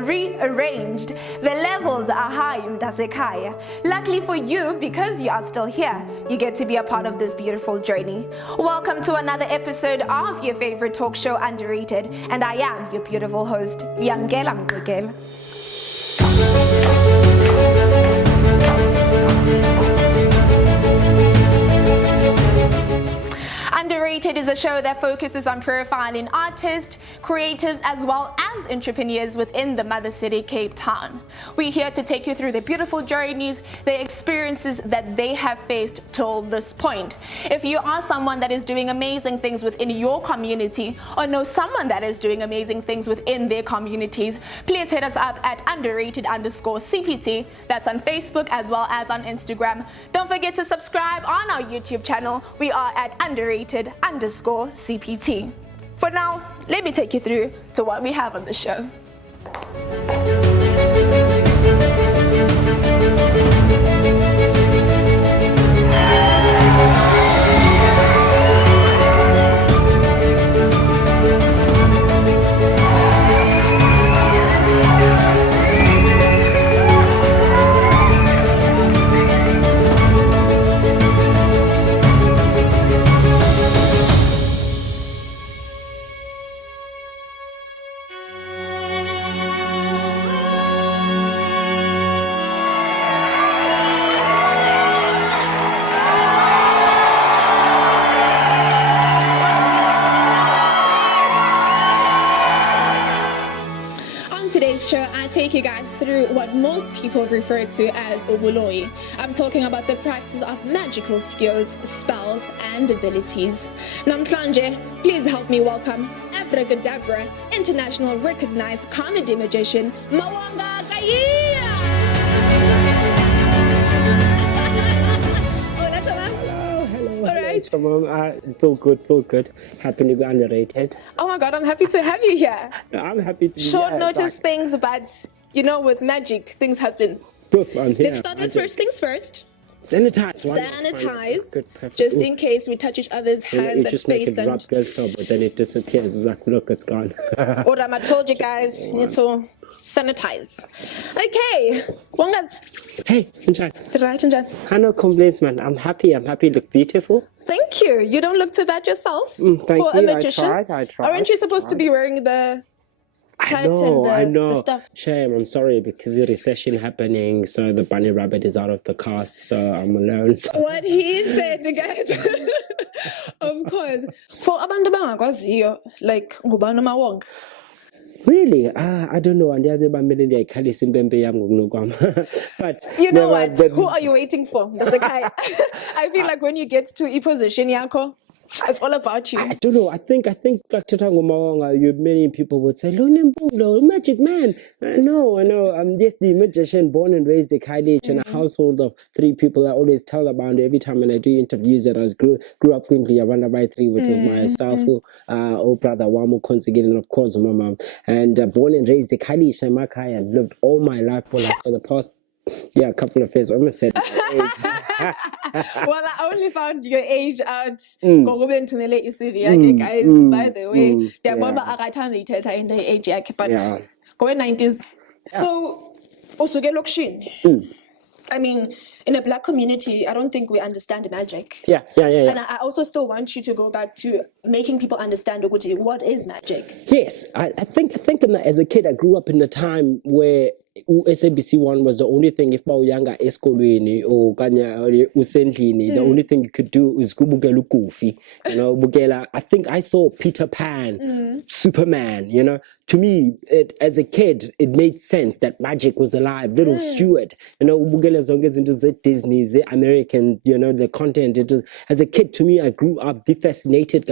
rearranged. The levels are high in Gayiya. Luckily for you, because you are still here, you get to be a part of this beautiful journey. Welcome to another episode of your favorite talk show, Underrated, and I am your beautiful host, Gayiya. Underrated is a show that focuses on profiling artists, creatives, as well as entrepreneurs within the mother city, Cape Town. We're here to take you through the beautiful journeys, the experiences that they have faced till this point. If you are someone that is doing amazing things within your community or know someone that is doing amazing things within their communities, please hit us up at underrated_CPT. That's on Facebook as well as on Instagram. Don't forget to subscribe on our YouTube channel. We are at underrated_CPT. For now, let me take you through to what we have on the show. Show, I take you guys through what most people refer to as Obuloi. I'm talking about the practice of magical skills, spells, and abilities. Namhlanje, please help me welcome Abracadabra, international recognized comedy magician, Mawonga Gayiya. Feel good. Happy to be underrated. Oh my God, I'm happy to have you here. I'm happy to be Short notice things, but you know, with magic, things have been. Let's start with first things first. Sanitize. Good, just in case we touch each other's hands and face. And but then it disappears. It's like, look, it's gone. What I told you guys, you need to sanitize. Okay, Wongas. Hey, Njani. Right, Njani. No complaints, man. I'm happy. You look beautiful. Thank you. You don't look too bad yourself. Thank for you. A magician. I tried. Aren't you supposed to be wearing the hat and the stuff? Shame. I'm sorry because the recession happening, so the bunny rabbit is out of the cast, so I'm alone. So. What he said, guys. Of course. For abantu bangakwaziyo, like ngubani Mawonga. Really? I don't know. And but you know what? Who are you waiting for? I feel like when you get to a position, Yako, it's all about you. I don't know. I think like many people would say, magic man. No, I know. I'm just the magician born and raised in Kaidich in a household of 3 people. I always tell about it every time when I do interviews that I grew up in Yavanda by 3, which was myself, old brother Wamu Consegin, and of course my mom. And born and raised in Kaidich and Makai, and lived all my life for the past a couple of years. I almost said age. Well, I only found your age out going to the late CV, okay, guys. By the way, the bomba I in the age, but going 90s. So, also get lokshin. I mean, in a black community, I don't think we understand magic. Yeah. And I also still want you to go back to making people understand what is magic. Yes, I think as a kid, I grew up in a time where SABC 1 was the only thing. If younger eskolweni or usendlini, the only thing you could do is go bugela goofy. Bugela. I think I saw Peter Pan, Superman. To me, as a kid, it made sense that magic was alive. Little Stewart, bugela zonke into Disney, the American, the content. It was, as a kid, to me, I grew up fascinated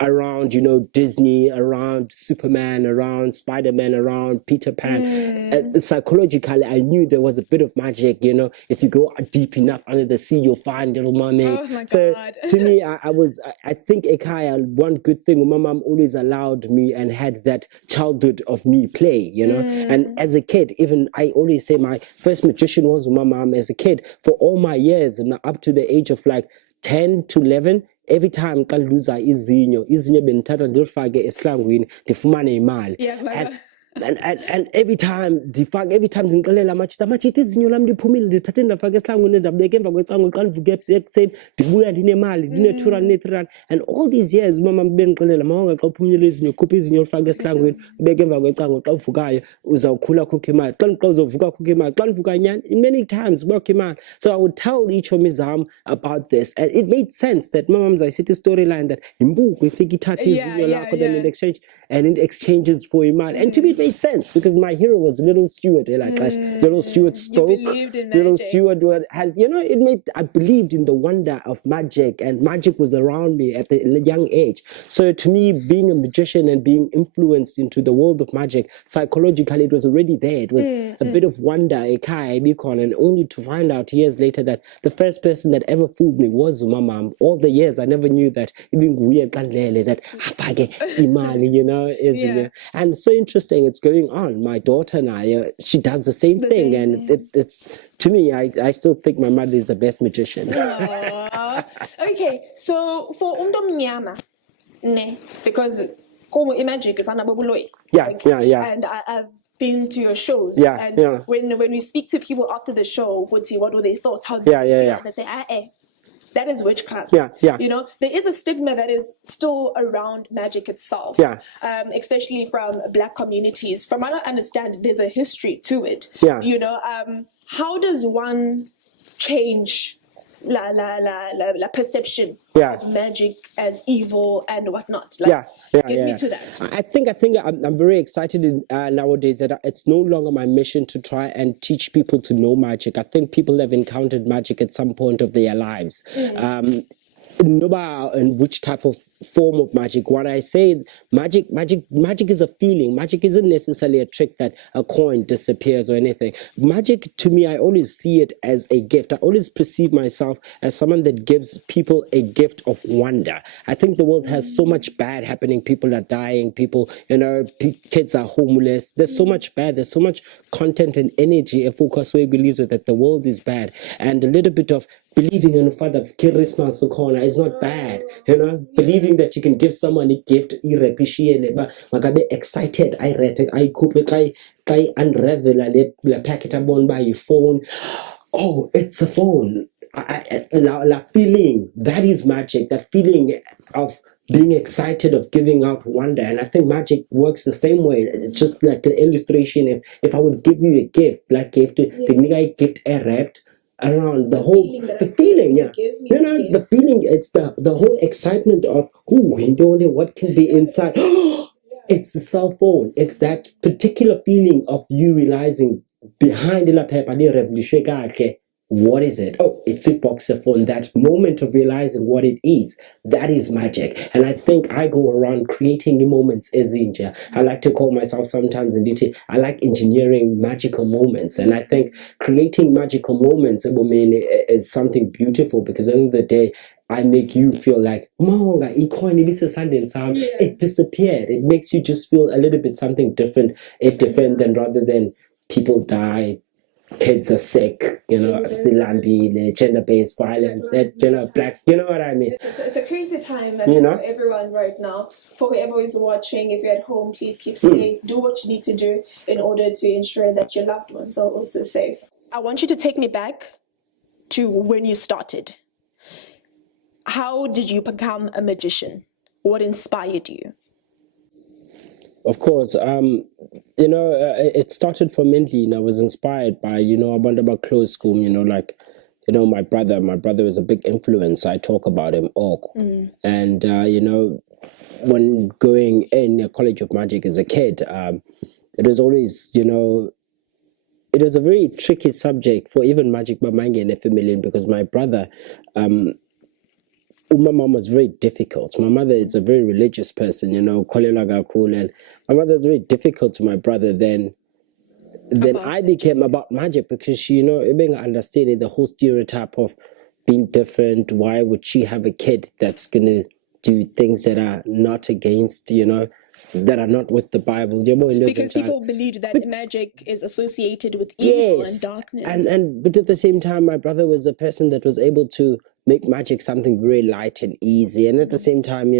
around, Disney, around Superman, around Spider-Man, around Peter Pan. Psychologically, I knew there was a bit of magic. If you go deep enough under the sea, you'll find Little Mermaid. Oh my so God. To me, I think Ekaya, one good thing, my mom always allowed me and had that childhood of me play, And as a kid, even I always say my first magician was my mom. As a kid, for all my years, and up to the age of like 10 to 11, every time izinyo benithatha ndilifake esihlangwini ndifumane imali. Yes, and every time zingiqelela mathi ithi izinyo lami liphumile ndithathe ndafaka esihlangwini ndabeka emva kwecango xa ndivuke ekuseni ndibuya ndinemali ndine-2 rand ne-3 rand, and all these years umama bendiqelela Mawonga xa uphumile izinyo khupha izinyo lifake esihlangwini ubeke emva kwecango xa uvukayo uzawukhula kukho imali xa uzovuka kukho imali xa ndivuka nyani many times kubakho imali. So I would tell each of zam about this, and it made sense that mama mzayisithi storyline that imbuku ifika ithathe izinyo lakho then in exchanges for imali, and to me it made sense because my hero was little Stewart, little Stewart spoke, little Stewart had, I believed in the wonder of magic, and magic was around me at a young age. So to me, being a magician and being influenced into the world of magic, psychologically it was already there. It was a bit of wonder, and only to find out years later that the first person that ever fooled me was my mom. All the years I never knew that even weird that imali, and so interesting. It's going on. My daughter and I, she does the same thing, and it's to me. I still think my mother is the best magician. Okay, so for Mnyama, because magic is and I've been to your shows, and when we speak to people after the show, what were their thoughts? How they say, that is witchcraft. You know, there is a stigma that is still around magic itself. Especially from Black communities. From what I understand, there's a history to it. You know, how does one change la perception of magic as evil and whatnot? Get me to that. I think I'm very excited nowadays that it's no longer my mission to try and teach people to know magic. I think people have encountered magic at some point of their lives. No matter in which type of form of magic. When I say magic is a feeling. Magic isn't necessarily a trick that a coin disappears or anything. Magic, to me, I always see it as a gift. I always perceive myself as someone that gives people a gift of wonder. I think the world has so much bad happening. People are dying. People, kids are homeless. There's so much bad. There's so much content and energy. If that the world is bad, and a little bit of believing in the fact that Christmas is not bad, believing that you can give someone a gift, excited, I unravel a packet upon by your phone. Oh, it's a phone. La feeling, that is magic, that feeling of being excited, of giving out wonder. And I think magic works the same way. It's just like an illustration. If I would give you a gift, like gift, the gift wrapped around the whole feeling, the feeling, it's the whole excitement of what can be inside. It's the cell phone. It's that particular feeling of you realizing behind the paper, what is it? Oh, it's a boxer phone. That moment of realizing what it is, that is magic. And I think I go around creating moments as India. I like to call myself sometimes in detail, I like engineering magical moments. And I think creating magical moments is something beautiful, because at the end of the day, I make you feel like, Mawonga, it disappeared. It makes you just feel a little bit something different than rather than people die, kids are sick, silandi, gender-based violence, black, you know what I mean? It's a crazy time, for everyone right now. For whoever is watching, if you're at home, please keep safe. Do what you need to do in order to ensure that your loved ones are also safe. I want you to take me back to when you started. How did you become a magician? What inspired you? Of course, it started from Indie. I was inspired by, I went about close school, my brother was a big influence. I talk about him all. And, when going in a college of magic as a kid, it was always, it was a very tricky subject for even magic Bamangi and family, because my brother, my mom was very difficult. My mother is a very religious person, and my mother was very difficult to my brother. Then I became about magic, because she, being understanding the whole stereotype of being different. Why would she have a kid that's gonna do things that are not against, that are not with the Bible? Because people believed that magic is associated with evil and darkness. But at the same time, my brother was a person that was able to make magic something very light and easy. And at the same time,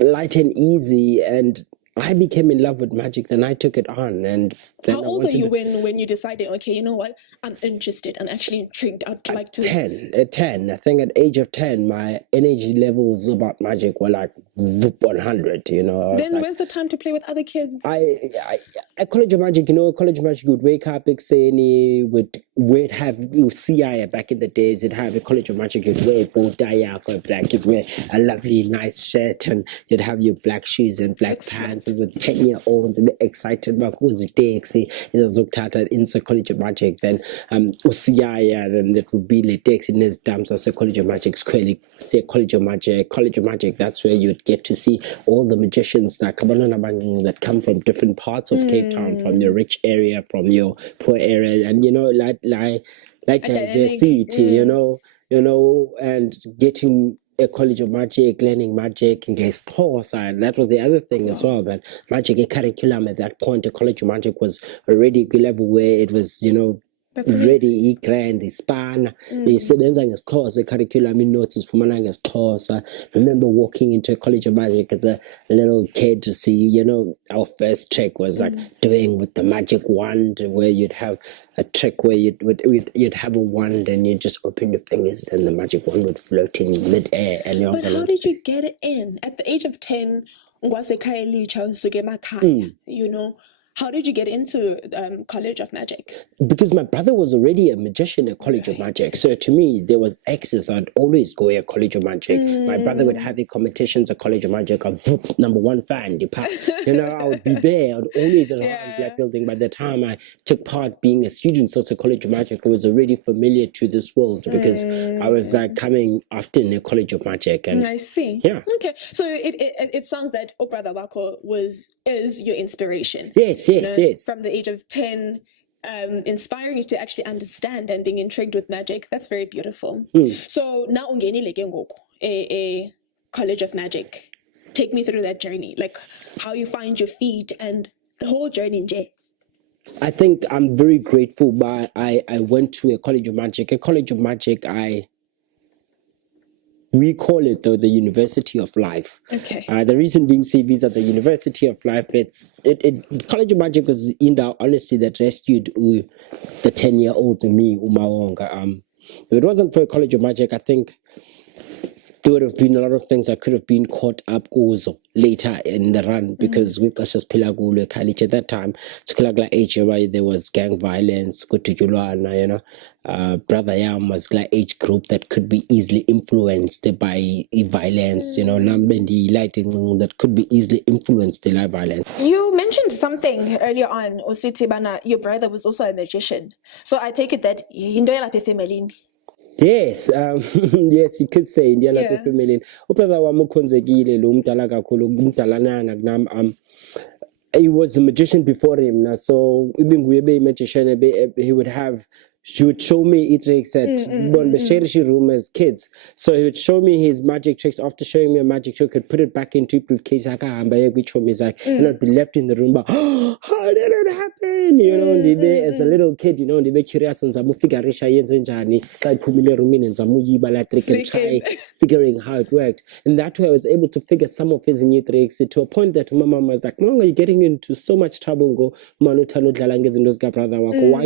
light and easy. And I became in love with magic, then I took it on. And then how old are you when you decided, okay, you know what, I'm interested, I'm actually intrigued, I'd like to... 10. At 10, I think at age of 10, my energy levels about magic were like 100, you know. Then like, where's the time to play with other kids? At College of Magic, you know, College of Magic would wake up, we'd have CI back in the days, it'd have a College of Magic, you'd wear bow tie, black, you'd wear a lovely, nice shirt, and you'd have your black shoes and black pants. As a 10-year-old, excited about who's the taxi, in College of Magic, then UCI, then that would be the taxi in his dams as a College of Magic, say College of Magic, that's where you'd get to see all the magicians that come from different parts of Cape Town, from your rich area, from your poor area, and you know, like the city, you know, and getting a College of Magic, learning magic, and and that was the other thing as well. That magic, a curriculum at that point, a College of Magic was already a level where it was, you know, ready, grand, span, isebenza ngesiXhosa curriculum, notes fumana ngesiXhosa. Remember walking into a College of Magic as a little kid to see, you know, our first trick was like doing with the magic wand, where you'd have a trick where you'd have a wand and you'd just open your fingers and the magic wand would float in midair. And but how did you get it in? At the age of 10, you know, how did you get into College of Magic? Because my brother was already a magician at College of Magic. So to me, there was access. I'd always go at College of Magic. My brother would have the competitions at College of Magic. I'm number one fan. You know, I would be there. I'd always around Black Building. By the time I took part being a student at College of Magic, I was already familiar to this world because I was like coming often at College of Magic. And I see. Yeah. Okay. So it sounds that O Brother Wako is your inspiration. Yes. From the age of 10, inspiring you to actually understand and being intrigued with magic. That's very beautiful. So now ungenile ke ngoku a College of Magic. Take me through that journey, like how you find your feet and the whole journey, Nje. I think I'm very grateful, but I went to a College of Magic. A College of Magic, we call it though the University of Life. Okay. The reason being CVs at the University of Life, College of Magic was in the honesty that rescued the 10-year-old me, Mawonga. If it wasn't for College of Magic, I think there would have been a lot of things that could have been caught up also later in the run, because we just college at that time. Age where there was gang violence, you know. Brother Yam was like age group that could be easily influenced by violence, you know, Nambendi lighting that could be easily influenced by violence. You mentioned something earlier on, Ositibana, your brother was also a magician. So I take it that Yes, yes, you could say Indiana family. Ubrother wami ukhonzekile lo mdala kakhulu, umdalanana kunami. He was a magician before him now, so even we be magician, he would show me tricks at the room as kids. So he would show me his magic tricks. After showing me a magic trick, he'd put it back into a briefcase, and I'd be left in the room, but how did it happen? You know, as a little kid, you know, they be curious and try figuring how it worked. And that way I was able to figure some of his new tricks to a point that my mom was like, Mom, you're getting into so much trouble. Go, why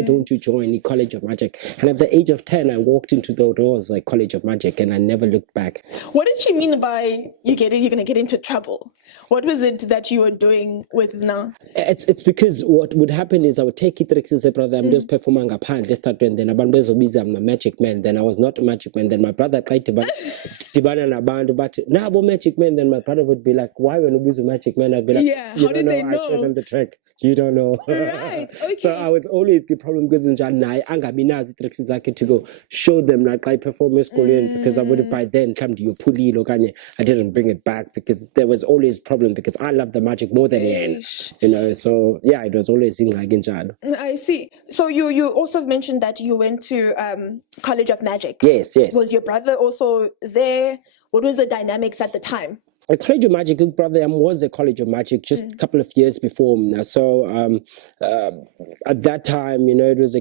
don't you join the College of Magic? And at the age of 10, I walked into the doors like College of Magic, and I never looked back. What did she mean by you're going to get into trouble? What was it that you were doing with now? It's because what would happen is I would take it tricks and say, brother, I'm just performing a part. Let's start doing. Then I'm the magic man. Then I was not a magic man. Then my brother tried to but now I'm a magic man. Then my brother would be like, why when we a magic man? I'd be like, how did they know? I showed them the trick. You don't know. Right, okay. So I was always the problem because to go show them like I perform because I would by then come to your puli. I didn't bring it back because there was always problem because I love the magic more than Ian. You know, so yeah, it was always in like in I see. So you also mentioned that you went to College of Magic. Yes. Was your brother also there? What was the dynamics at the time? a College of Magic, Big Brother was a College of Magic just a couple of years before. So at that time, it was a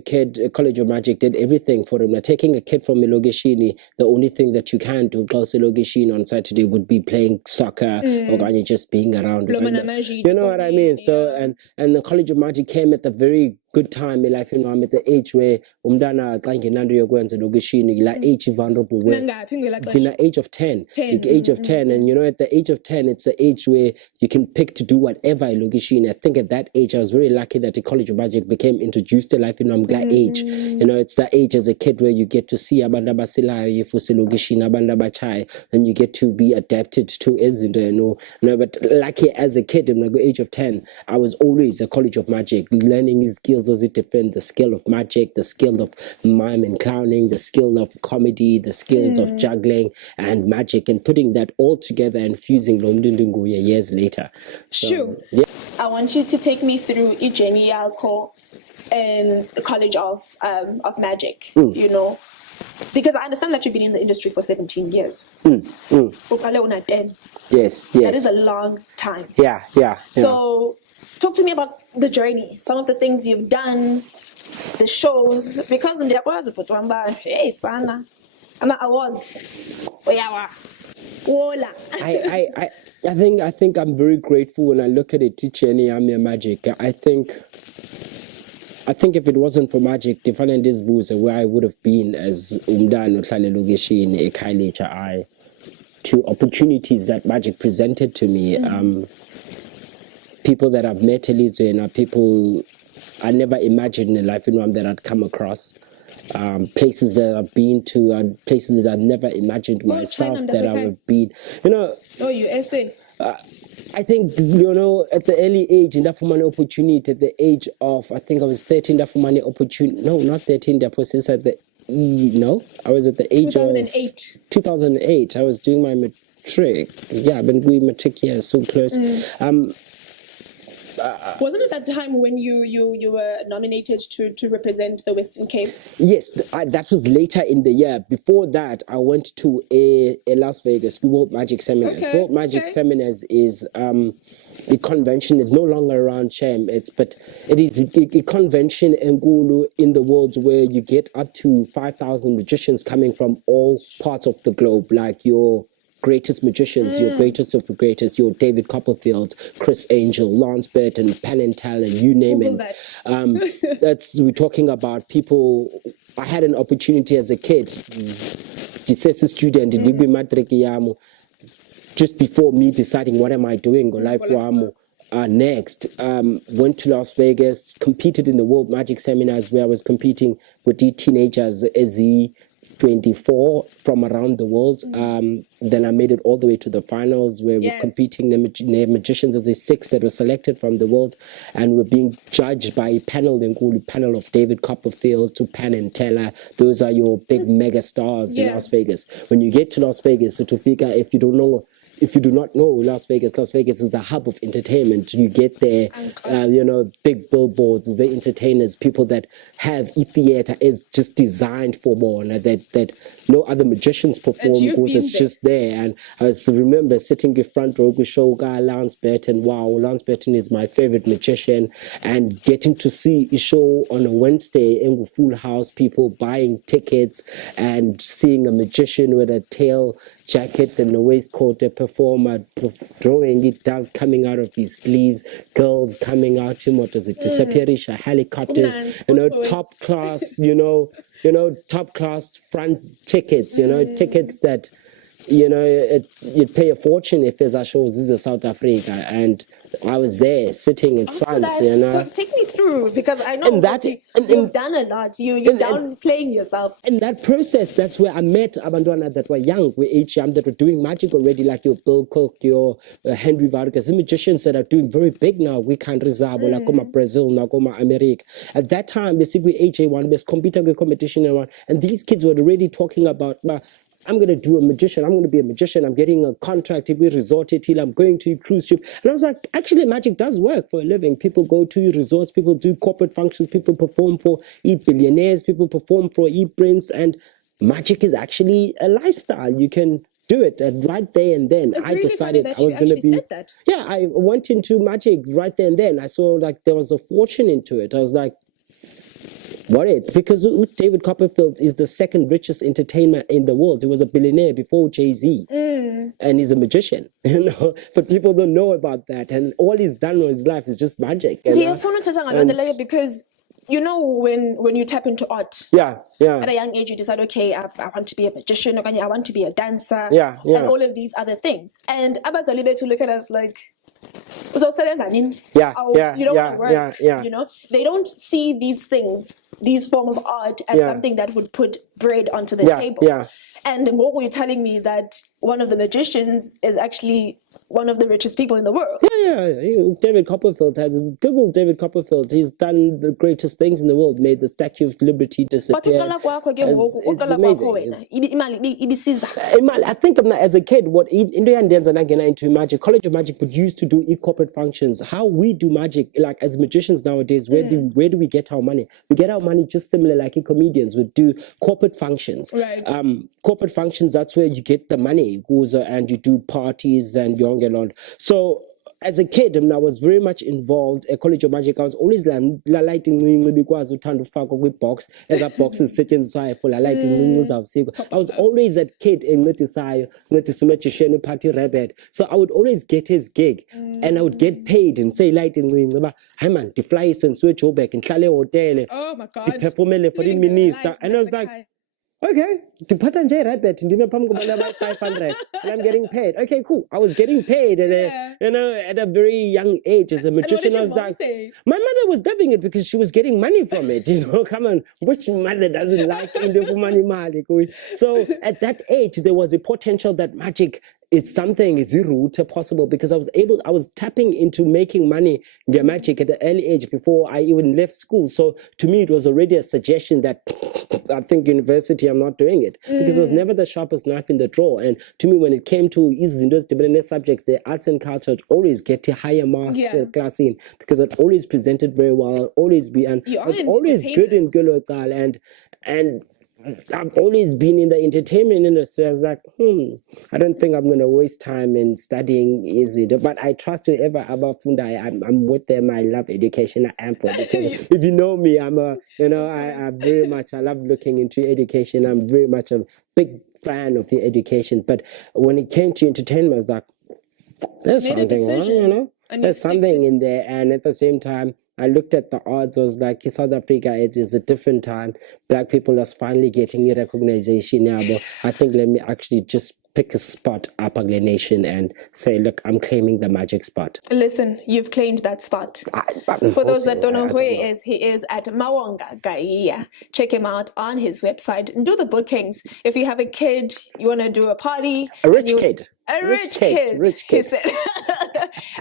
College of Magic did everything for him. Now, taking a kid from Ilogishini, the only thing that you can do close Ilogishini on Saturday would be playing soccer or just being around. You know what I mean? So and the College of Magic came at the very good time in life. I'm at the age where umdana kangenando yokwenza lokishini la age vulnerable where in the age of 10 the age of 10 and at the age of 10 it's the age where you can pick to do whatever lokishini. I think at that age I was very lucky that the College of Magic became introduced to life in age. It's the age as a kid where you get to see abantu abasilayo yifusi lokishini abantu abachai and you get to be adapted to izinto but lucky as a kid in the age of 10 I was always a College of Magic learning his skills as it depends, the skill of magic, the skill of mime and clowning, the skill of comedy, the skills of juggling and magic, and putting that all together and fusing Lomdundunguya years later. So, sure. Yeah. I want you to take me through Ijeni Yalko and the College of Magic, because I understand that you've been in the industry for 17 years. 10. Yes. That is a long time. Yeah. So talk to me about the journey, some of the things you've done, the shows, because in the hey, Sana, and the awards. I think I'm very grateful when I look at it. Teaching Amia Magic. I think if it wasn't for Magic, the Fernandez Booze, where I would have been as Umdan or Logeshi in a Kailicha to opportunities that Magic presented to me. People that I've met are people I never imagined in life that I'd come across. Places that I've been to and places that I've never imagined myself that I would have been. USA. I think, at the early age, in that for money opportunity, at the age of, I think I was 13, that for money opportunity. No, not 13, that was at the I was at the age 2008. of 2008. I was doing my matric. Yeah, I've been doing matric here, so close. Wasn't it that time when you were nominated to represent the Western Cape? Yes, that was later in the year. Before that, I went to a Las Vegas World Magic Seminars. World Magic Seminars is the convention is no longer around Shem. But it is a convention in the world where you get up to 5,000 magicians coming from all parts of the globe, like your greatest magicians, your greatest of the greatest, your David Copperfield, Chris Angel, Lance Burton, Penn and Teller, you name it. We're talking about people. I had an opportunity as a kid, DSS student, just before me deciding what am I doing or life next. Went to Las Vegas, competed in the World Magic Seminars where I was competing with the teenagers as 24 from around the world. Then I made it all the way to the finals where we're competing the magicians as a 6 that were selected from the world, and we're being judged by a panel, the panel of David Copperfield to Penn and Teller. Those are your big mega stars in Las Vegas. When you get to Las Vegas, so to figure, if you do not know Las Vegas is the hub of entertainment. You get there, big billboards, the entertainers, people that have theater is just designed for more, that no other magicians perform because it's just there. And I remember sitting in front row with Shoga, Lance Burton. Wow, Lance Burton is my favorite magician. And getting to see a show on a Wednesday in Full House, people buying tickets and seeing a magician with a tail jacket and a waistcoat, a performer drawing it, doves coming out of his sleeves, girls coming out, disappearing, helicopters, top class, top class front tickets, tickets that, you'd pay a fortune if there's a show in South Africa. And I was there sitting in front, Take me through, because I know you've done a lot. You're downplaying yourself. In that process, that's where I met Abandona that were young, with HM, that were doing magic already, like your Bill Cook, your Henry Vargas, the magicians that are doing very big now. We can't reserve, like Brazil, Nagoma, America. At that time, basically, HA1 was competing with competition, and these kids were already talking about, I'm going to do a magician. I'm going to be a magician. I'm getting a contract. We resorted till I'm going to a cruise ship. And I was like, actually, magic does work for a living. People go to resorts. People do corporate functions. People perform for billionaires. People perform for prince. And magic is actually a lifestyle. You can do it. And right there and then, It's I really decided funny that I was you going to actually be. said that. Yeah, I went into magic right there and then. I saw like there was a fortune into it. I was like, what it? Because David Copperfield is the second richest entertainer in the world. He was a billionaire before Jay-Z. And he's a magician, you know. But people don't know about that. And all he's done with his life is just magic. You know? Because you know when you tap into art. Yeah. At a young age, you decide, okay, I want to be a magician, or I want to be a dancer, Yeah. and all of these other things. And abazali bethu look at us like, you don't want to work. You know, they don't see these things, these form of art, as something that would put bread onto the table. And what were you telling me that one of the magicians is actually one of the richest people in the world? David Copperfield has Google David Copperfield. He's done the greatest things in the world. Made the Statue of Liberty disappear. It's amazing. I think as a kid, what Indian dance and again into magic, College of Magic would used to do corporate functions. How we do magic, like as magicians nowadays, where do we get our money? We get our money just similar like comedians would do corporate functions. Right. Corporate functions, that's where you get the money, and you do parties and young and on. So as a kid, I was very much involved at College of Magic. I was always lighting because box as that box is sitting inside for lighting. I was always that kid in the party rabbit. So I would always get his gig and I would get paid and say lighting. Hey man, the fly is and switch over back and hotel. Oh my God. The performer for the minister. And I was like, okay, to put on J rabbit and 500 and I'm getting paid. Okay, cool. I was getting paid at a very young age as a magician. I was like, my mother was loving it because she was getting money from it. You know, come on, which mother doesn't like money? So at that age, there was a potential that magic. It's something, it's possible because I was tapping into making money in magic at an early age before I even left school. So to me, it was already a suggestion that I think university, I'm not doing it because it was never the sharpest knife in the drawer. And to me, when it came to those different subjects, the arts and culture, I'd always get a higher marks class in because I'd always presented very well, I was always good in Gulokal and I've always been in the entertainment industry. I was like, I don't think I'm going to waste time in studying easy. But I trust whoever Abafunda, I'm with them. I love education. I am for education. If you know me, I very much, I love looking into education. I'm very much a big fan of the education. But when it came to entertainment, I was like, there's something wrong, there's something in there. And at the same time, I looked at the odds, was like, in South Africa, it is a different time. Black people are finally getting recognition now. But I think let me actually just pick a spot up on the nation and say, look, I'm claiming the magic spot. Listen, you've claimed that spot. For those that don't know who he is at Mawonga, Gayiya. Check him out on his website. Do the bookings. If you have a kid, you want to do a party. A rich kid, he said.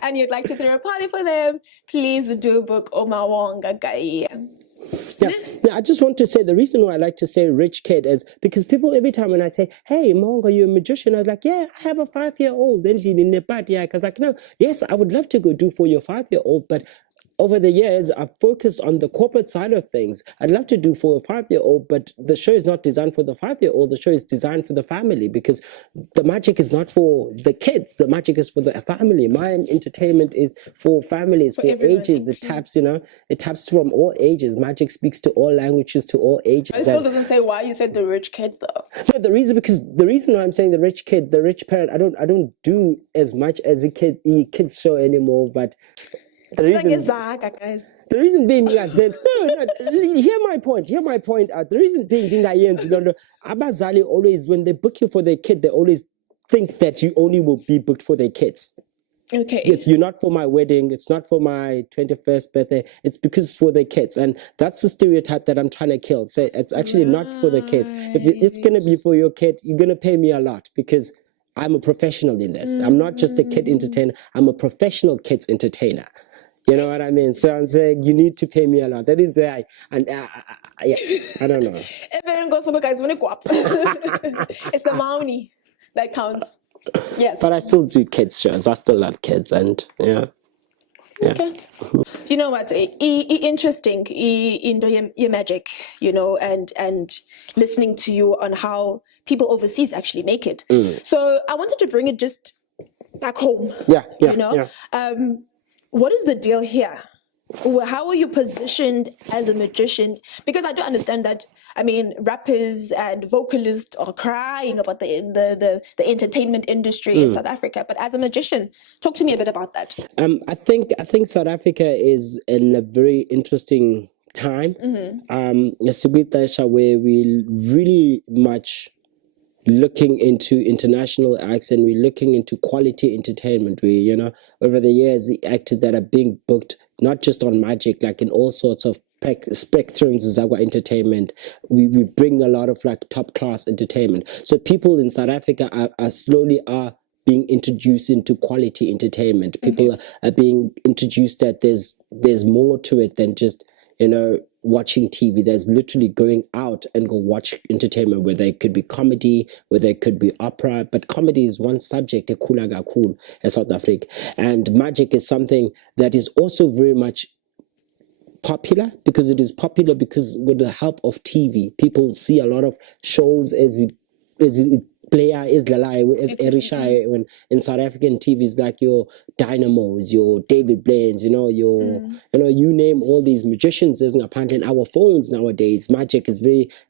And you'd like to throw a party for them, please do book Mawonga Gayiya. Yeah, I just want to say the reason why I like to say rich kid is because people every time when I say, hey, Mawonga, you're a magician, I was like, yeah, I have a 5-year-old. Then she didn't because like, no, yes, I would love to go do for your 5-year-old, but over the years, I've focused on the corporate side of things. I'd love to do for a 5-year-old, but the show is not designed for the 5-year-old. The show is designed for the family because the magic is not for the kids. The magic is for the family. My entertainment is for families, for ages. It taps, it taps from all ages. Magic speaks to all languages, to all ages. It still doesn't say why you said the rich kid, though. No, the reason why I'm saying the rich kid, the rich parent, I don't do as much as a kids show anymore, but the reason being, hear my point. The reason being, Abazali always, when they book you for their kid, they always think that you only will be booked for their kids. Okay. You're not for my wedding. It's not for my 21st birthday. It's because it's for the kids. And that's the stereotype that I'm trying to kill. So it's actually not for the kids. If it's going to be for your kid, you're going to pay me a lot because I'm a professional in this. I'm not just a kid entertainer. I'm a professional kids entertainer. You know what I mean? So I'm saying you need to pay me a lot. That is why, I don't know. It's the money that counts. Yes. But I still do kids shows. I still love kids, and yeah. Okay. You know what? Interesting. Your magic, and listening to you on how people overseas actually make it. So I wanted to bring it just back home. Yeah, You know, what is the deal here? How are you positioned as a magician? Because I do understand that, I mean, rappers and vocalists are crying about the entertainment industry in South Africa. But as a magician, talk to me a bit about that. I think South Africa is in a very interesting time. Where we really much looking into international acts, and we're looking into quality entertainment. We, you know, over the years, the actors that are being booked, not just on Magic, like in all sorts of spectrums as our entertainment, we bring a lot of like top class entertainment. So people in South Africa are slowly being introduced into quality entertainment. People are being introduced that there's more to it than just, you know, watching TV. There's literally going out and go watch entertainment, whether it could be comedy, whether it could be opera. But comedy is one subject, cool in South Africa. And magic is something that is also very much popular, because it is popular because with the help of TV, people see a lot of shows as player is Lalai, as Erishai, when in South African TVs, like your Dynamos, your David Blaines, you know, you name all these magicians as apparently in our phones nowadays. Magic is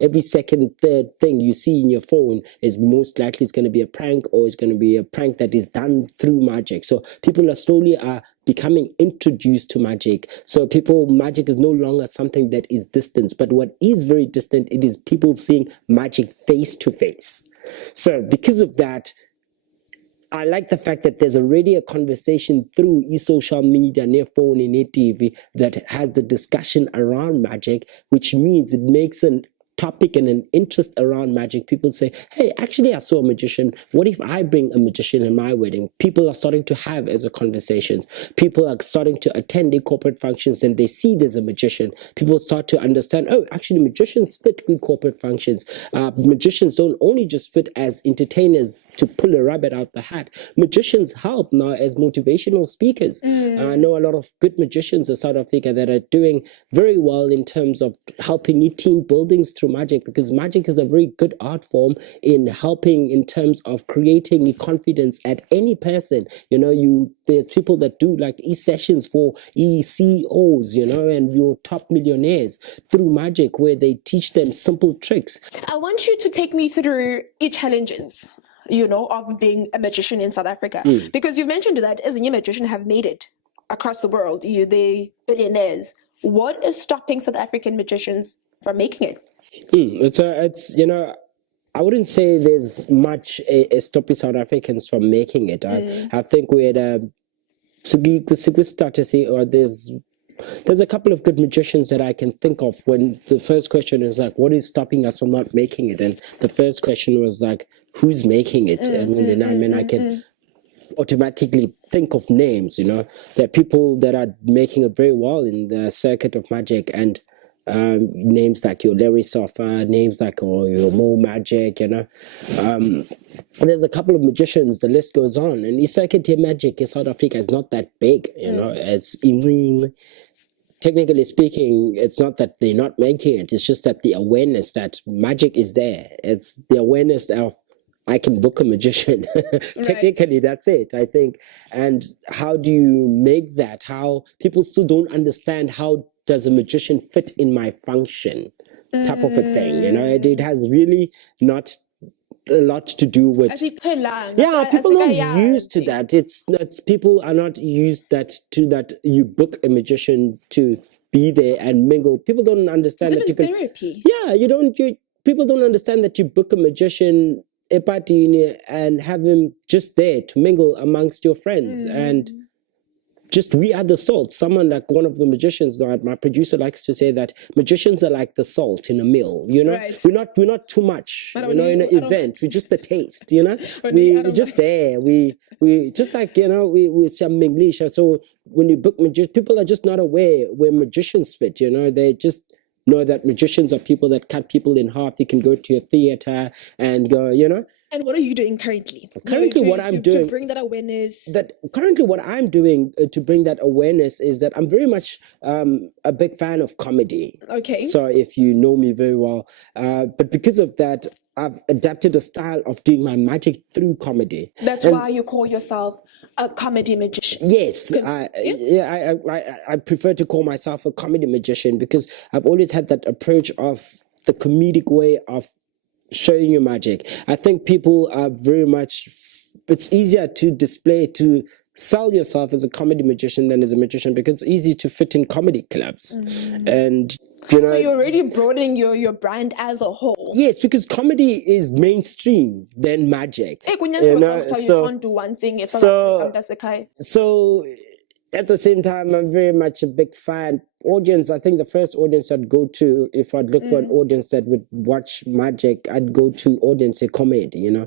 every second, third thing you see in your phone is most likely it's going to be a prank, or it's going to be a prank that is done through magic. So people are slowly becoming introduced to magic. So magic is no longer something that is distant, but what is very distant, it is people seeing magic face to face. So because of that, I like the fact that there's already a conversation through social media, near phone, and TV that has the discussion around magic, which means it makes an topic and an interest around magic. People say, hey, actually I saw a magician. What if I bring a magician in my wedding? People are starting to have as a conversations. People are starting to attend their corporate functions and they see there's a magician. People start to understand, oh, actually magicians fit with corporate functions. Magicians don't only just fit as entertainers to pull a rabbit out the hat. Magicians help now as motivational speakers. I know a lot of good magicians in South Africa that are doing very well in terms of helping team buildings through magic, because magic is a very good art form in helping in terms of creating confidence at any person. You know, there's people that do like sessions for CEOs, you know, and your top millionaires through magic, where they teach them simple tricks. I want you to take me through challenges, you know, of being a magician in South Africa, because you mentioned that as a new magician have made it across the world, they billionaires. What is stopping South African magicians from making it? It's you know, I wouldn't say there's much stopping South Africans from making it. I think we had start to say, or there's a couple of good magicians that I can think of. When the first question is like, what is stopping us from not making it? And the first question was like, who's making it? And I can automatically think of names. You know, there are people that are making it very well in the circuit of magic, and names like your Larry Sofa, names like your Mo Magic, you know. And there's a couple of magicians, the list goes on. And the circuit of magic in South Africa is not that big, you know. It's technically speaking, it's not that they're not making it. It's just that the awareness that magic is there. It's the awareness of, I can book a magician. Technically, that's it, I think. And how do you make that? How people still don't understand how does a magician fit in my function type of a thing, you know. It has really not a lot to do with people not used to that. It's people are not used to that you book a magician to be there and mingle. People don't understand that you can therapy. People don't understand that you book a magician and have him just there to mingle amongst your friends. And just, we are the salt. Someone like one of the magicians, my producer likes to say that magicians are like the salt in a meal, you know. We're not too much, you know, in an event. We're just the taste, you know. We're just there. We just like, you know, we some English. So when you book magicians, people are just not aware where magicians fit, you know. They just know that magicians are people that cut people in half. They can go to a theater and go, you know. And what are you doing currently? What I'm doing to bring that awareness. What I'm doing to bring that awareness is that I'm very much a big fan of comedy. Okay. So if you know me very well, but because of that, I've adapted a style of doing my magic through comedy. That's And why you call yourself a comedy magician. yes, I prefer to call myself a comedy magician because I've always had that approach of the comedic way of showing your magic. I think people are very much, it's easier to display, to sell yourself as a comedy magician than as a magician because it's easy to fit in comedy clubs. And, you know. So you're already broadening your brand as a whole. Yes, because comedy is mainstream than magic. You can't do one thing. It's So at the same time, I'm very much a big fan. Audience, I think the first audience I'd go to, if I'd look for an audience that would watch magic, I'd go to audience comedy, you know.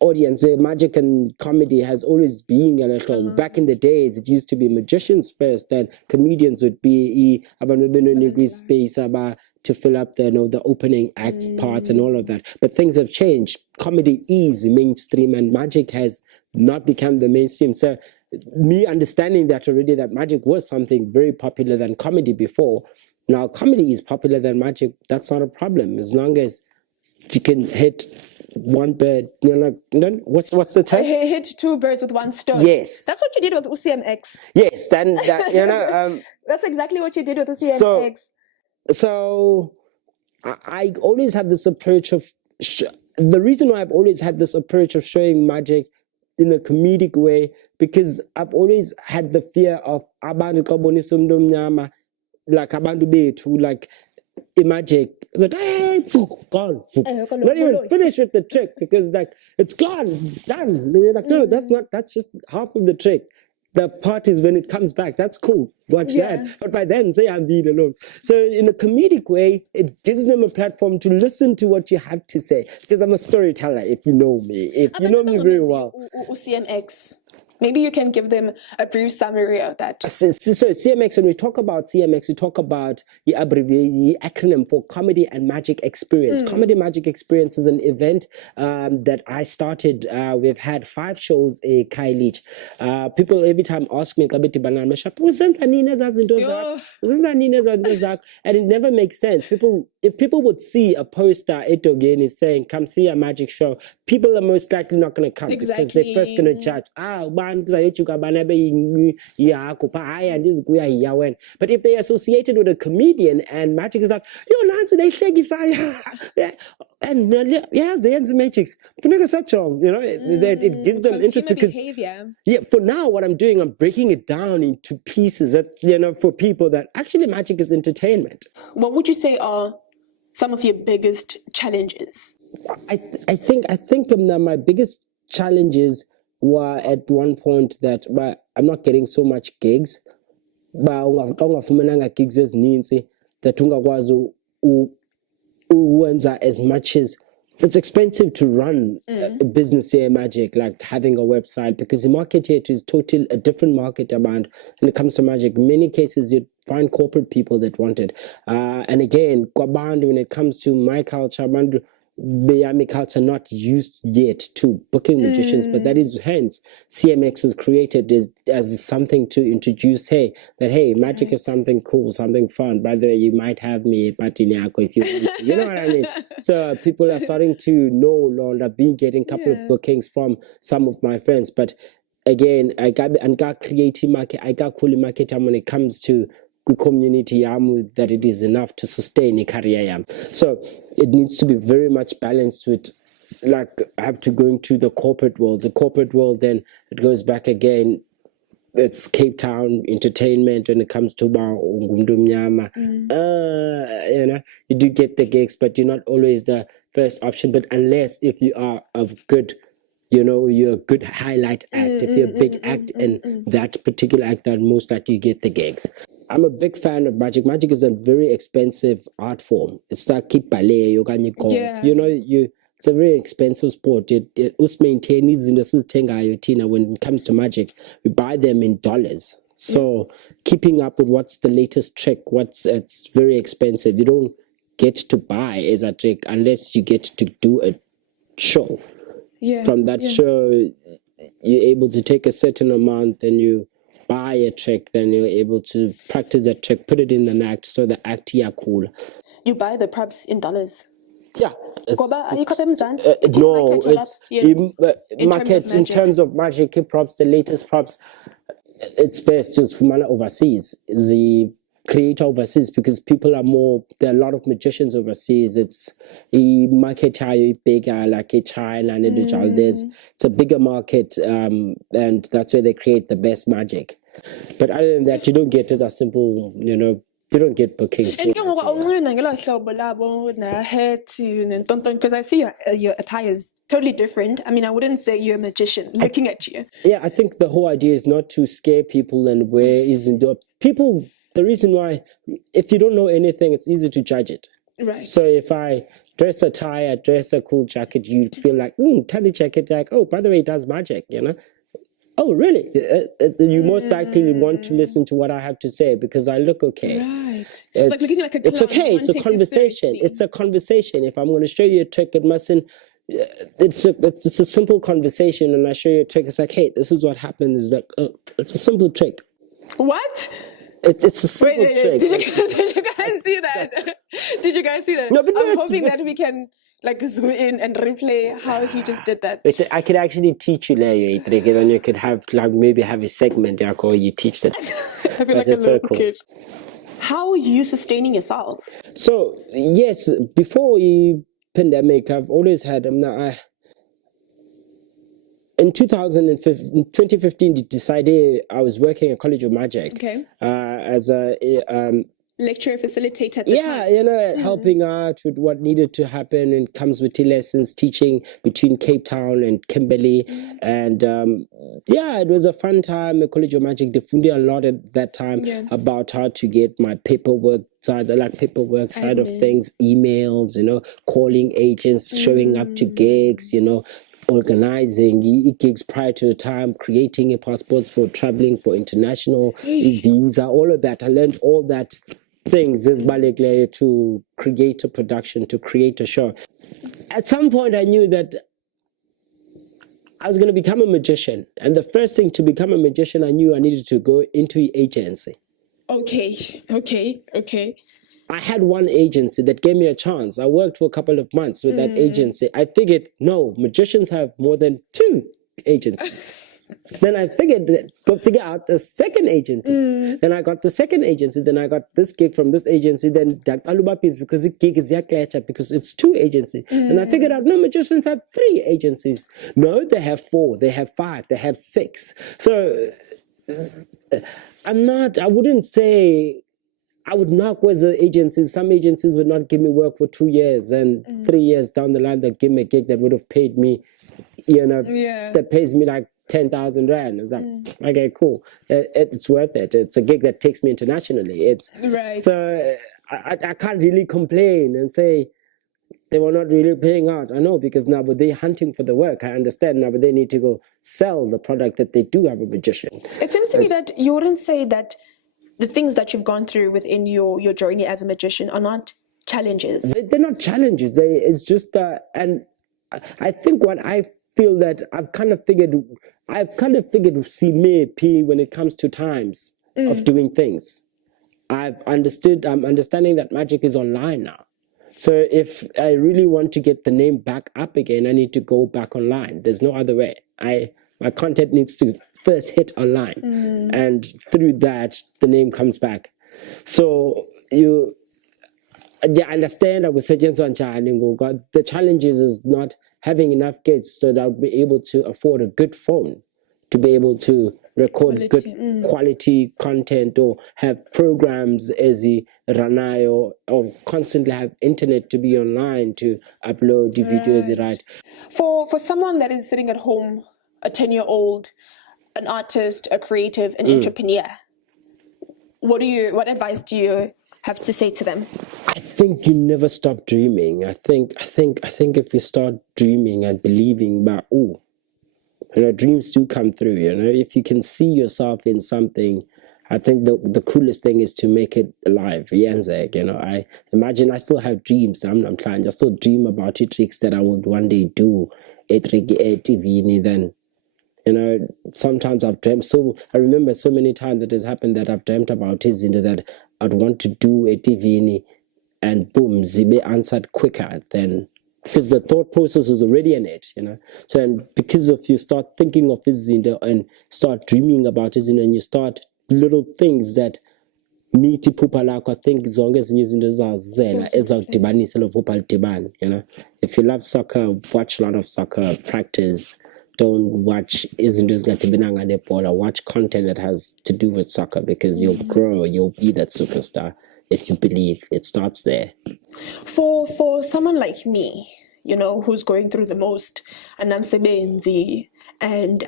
Audience, magic and comedy has always been a little, back in the days, it used to be magicians first, then comedians would be space to fill up the opening acts parts and all of that. But things have changed. Comedy is mainstream and magic has not become the mainstream. So me understanding that already, that magic was something very popular than comedy before. Now comedy is popular than magic. That's not a problem as long as you can hit one bird. What's the term? Hit two birds with one stone. Yes, that's what you did with UCMX. Yes, then that's exactly what you did with UCMX. So I always have this approach of the reason why I've always had this approach of showing magic in a comedic way, because I've always had the fear of abantu xa ubonisa umuntu omnyama, like abantu bethu, like magic. It's like, hey, gone. Not even finished with the trick because like it's gone, done. And you're like, no, that's just half of the trick. The part is when it comes back. That's cool. Watch that. But by then, say I'm being alone. So in a comedic way, it gives them a platform to listen to what you have to say. Because I'm a storyteller, if you know me. If you know me very well. CMX. Maybe you can give them a brief summary of that. So CMX, when we talk about CMX, we talk about the acronym for Comedy and Magic Experience. Comedy Magic Experience is an event that I started. We've had 5 shows a Kailich. People every time ask me, and it never makes sense. If people would see a poster, it again is saying, come see a magic show, people are most likely not going to come because they're first going to judge. But if they associated with a comedian and magic is like, and yes, the ends magics. It gives them interest because for now what I'm doing, I'm breaking it down into pieces that for people that actually magic is entertainment. What would you say are some of your biggest challenges? I think my biggest challenges were at one point that I'm not getting so much gigs, but gigs as ninzi that ungakwazi uwenza as much as it's expensive to run a business here magic, like having a website, because the market here is totally a different market amount when it comes to magic. In many cases you find corporate people that want it, and again when it comes to my culture, Bayami culture not used yet to booking magicians, but that is hence CMX was created as something to introduce, hey, magic is something cool, something fun. By the way, you might have me patinyako if you want to, you know what I mean? So people are starting to know Lord. I've been getting a couple of bookings from some of my friends, but again, I got creative market, I got cool market when it comes to community that it is enough to sustain a career. So it needs to be very much balanced with, like, I have to go into the corporate world. The corporate world, then it goes back again. It's Cape Town entertainment when it comes to you do get the gigs, but you're not always the first option. But unless if you are of good, you're a good highlight act, if you're a big act in that particular act, then most likely you get the gigs. I'm a big fan of magic. Magic is a very expensive art form. It's like ballet, golf. It's a very expensive sport. Us maintains in the when it comes to magic, we buy them in dollars. So keeping up with what's the latest trick, it's very expensive. You don't get to buy as a trick unless you get to do a show. From that show, you're able to take a certain amount, and you buy a trick, then you're able to practice that trick, put it in an act, so the act cool. You buy the props in dollars? Yeah. Ngoba ayikho eMzantsi. Ithini No, market it's yalapha? In terms of market in magic. terms of magic props, the latest props. It's best just from overseas. The creator overseas because people are more. There are a lot of magicians overseas. It's a market bigger like a China and it's a bigger market, and that's where they create the best magic. But other than that, you don't get as a simple, you don't get bookings. And ke ngoku awunxibi ngelo hlobo labo na-hat nentonton because I see your attire is totally different. I mean, I wouldn't say you're a magician looking at you. Yeah, I think the whole idea is not to scare people and where isn't people. The reason why, if you don't know anything, it's easy to judge it. Right. So if I dress a tie, I dress a cool jacket, you feel like, tiny jacket, like, oh, by the way, it does magic, Oh, really? You most likely want to listen to what I have to say because I look okay. Right. It's like looking like a clown. It's okay. No It's one a takes you conversation. seriously. It's a conversation. If I'm going to show you a trick, it mustn't. It's a simple conversation, and I show you a trick. It's like, hey, this is what happened. It's like, oh, it's a simple trick. What? It's a simple trick. Did you guys see that? Did you guys see that? No, but I'm hoping that we can zoom in and replay how he just did that. I could actually teach you later, and then you could have maybe have a segment or you teach that. I feel like a little kid. How are you sustaining yourself? So yes, before the pandemic, I've always had in 2015, decided I was working at College of Magic. Okay. As a lecturer facilitator at the time. Helping out with what needed to happen and comes with tea lessons, teaching between Cape Town and Kimberley. And it was a fun time at College of Magic. They funded a lot at that time about how to get my paperwork side of things, emails, calling agents, showing up to gigs, organizing gigs prior to the time, creating passports for traveling for international visa, all of that. I learned all that things as Balekle to create a production, to create a show. At some point, I knew that I was going to become a magician. And the first thing to become a magician, I knew I needed to go into an agency. Okay. I had one agency that gave me a chance. I worked for a couple of months with that agency. I figured, no, magicians have more than 2 agencies. Then I figured, go figure out the second agency. Then I got the second agency. Then I got this gig from this agency. Then Alubapis, because the gig is because it's 2 agencies. And I figured out, no, magicians have 3 agencies. No, they have 4, they have 5, they have 6. So I wouldn't say I would knock with the agencies. Some agencies would not give me work for 2 years, and 3 years down the line, they'll give me a gig that would have paid me, that pays me like 10,000 rand. It's like, okay, cool. It's worth it. It's a gig that takes me internationally. So I can't really complain and say they were not really paying out. I know, because now but they're hunting for the work. I understand now, but they need to go sell the product that they do have a magician. It seems to me that you wouldn't say that the things that you've gone through within your journey as a magician are not challenges. They're not challenges. It's just and I think what I feel that I've kind of figured see me P when it comes to times of doing things. I'm understanding that magic is online now. So if I really want to get the name back up again, I need to go back online. There's no other way. My content needs to first hit online, and through that the name comes back. So I understand. I was saying the challenge is not having enough kids so that I'll be able to afford a good phone to be able to record good quality content, or have programs as a Ranayo, or constantly have internet to be online to upload the videos, right? For someone that is sitting at home, a 10-year-old, an artist, a creative, an entrepreneur, what advice do you have to say to them? I think you never stop dreaming. I think if you start dreaming and believing, but dreams do come through. If you can see yourself in something, I think the coolest thing is to make it alive. I imagine I still have dreams. I'm trying. I still dream about tricks that I would one day do. TV, then. Sometimes I've dreamt. So I remember so many times that has happened that I've dreamt about that I'd want to do a TV and boom, zibe answered quicker than, because the thought process was already in it, you know. So, and because of you start thinking of izinto and start dreaming about izinto, and you start little things that meet iphupha lakho. I think zonke ezinye izinto ezizawuzela ezawudibanisa lo phupha lidibane, you know. If you love soccer, watch a lot of soccer, practice. Don't watch izinto ezingadibenanga nebhola. Watch content that has to do with soccer, because you'll grow, you'll be that superstar if you believe. It starts there. For someone like me, you know, who's going through the most, and I'm sebenzi, and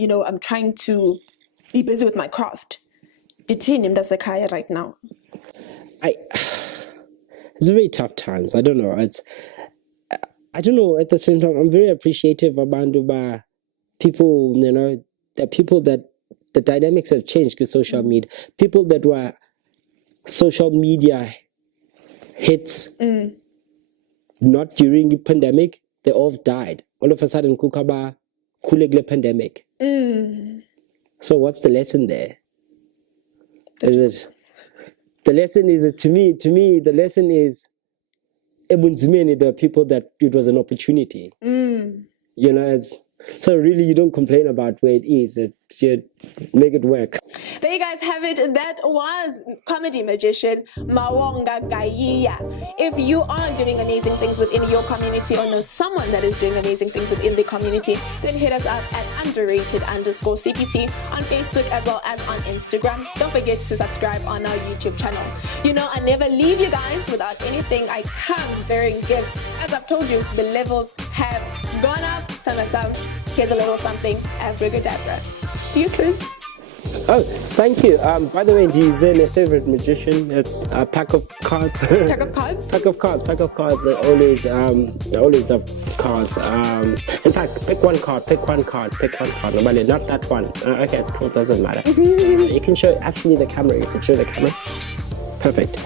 you know, I'm trying to be busy with my craft. Between him, that's a kaya right now. It's very tough times. I don't know. I don't know. At the same time, I'm very appreciative of Banduba people. You know, the people that the dynamics have changed with social media. People that were social media hits, not during the pandemic, they all died. All of a sudden, kukaba kulegle pandemic. So what's the lesson there? Is it the lesson is to me the lesson is ebunzimeni, the people that it was an opportunity. You know, it's so really you don't complain about where it is. You make it work. There you guys have it. That was comedy magician Mawonga Gayiya. If you are doing amazing things within your community or know someone that is doing amazing things within the community, then hit us up at _CPT on Facebook as well as on Instagram. Don't forget to subscribe on our YouTube channel. You know, I never leave you guys without anything. I come bearing gifts. As I've told you, the levels have gone up. Here's a little something. Abracadabra. Do you, Chris? Oh, thank you. By the way, he's a favorite magician. It's a pack of cards. Pack of cards? Pack of cards. Pack of cards. I always love cards. In fact, pick one card. Pick one card. Nobody, not that one. Okay, it's cool. Doesn't matter. You can show actually the camera. You can show the camera. Perfect.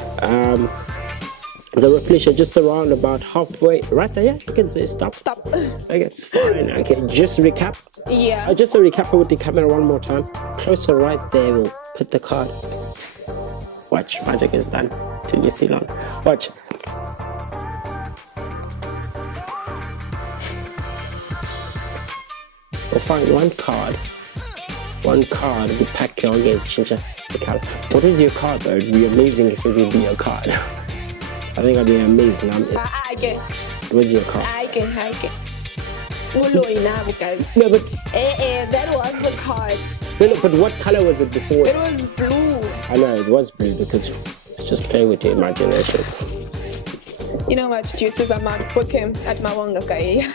The reflection just around about halfway, right there. Yeah, you can say stop. Okay, it's fine. Okay, just recap. Yeah. Just a recap with the camera one more time. Closer right there. We'll put the card. Watch, magic is done. Till you see long. Watch. We'll find one card. We pack your game. The card. What is your card, though? It'd be amazing if it would be your card. I think I'd be amazed now. I get. Where's your card? I get. Guys. No, but that was the card. no, but what color was it before? It was blue. I know it was blue because it's just play with your imagination. You know what? Juices are man. Book him at Mawonga Gayiya.